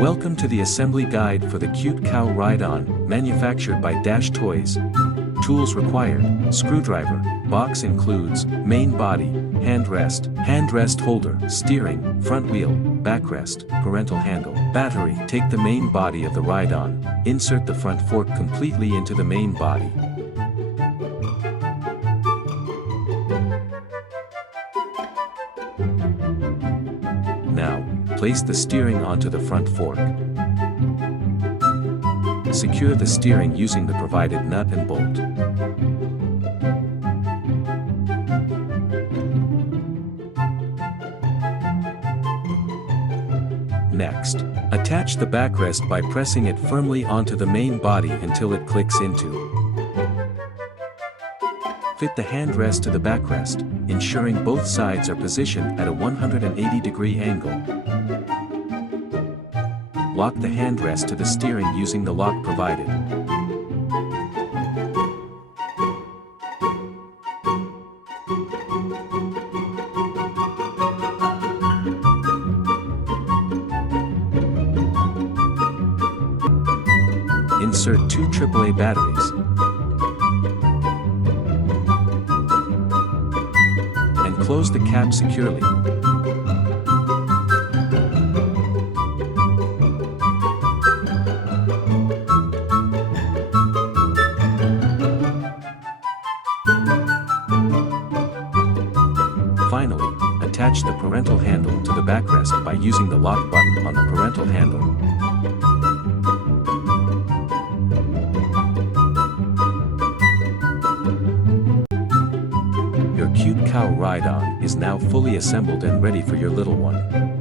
Welcome to the assembly guide for the Cute Cow Ride-On, manufactured by Dash Toys. Tools required: screwdriver. Box includes main body, handrest holder, steering, front wheel, backrest, parental handle, battery. Take the main body of the Ride-On, insert the front fork completely into the main body. Now, place the steering onto the front fork. Secure the steering using the provided nut and bolt. Next, attach the backrest by pressing it firmly onto the main body until it clicks into. Fit the handrest to the backrest, ensuring both sides are positioned at a 180-degree angle. Lock the handrest to the steering using the lock provided. Insert two AAA batteries. And close the cap securely. Finally, attach the parental handle to the backrest by using the lock button on the parental handle. Your Cute Cow Ride-On is now fully assembled and ready for your little one.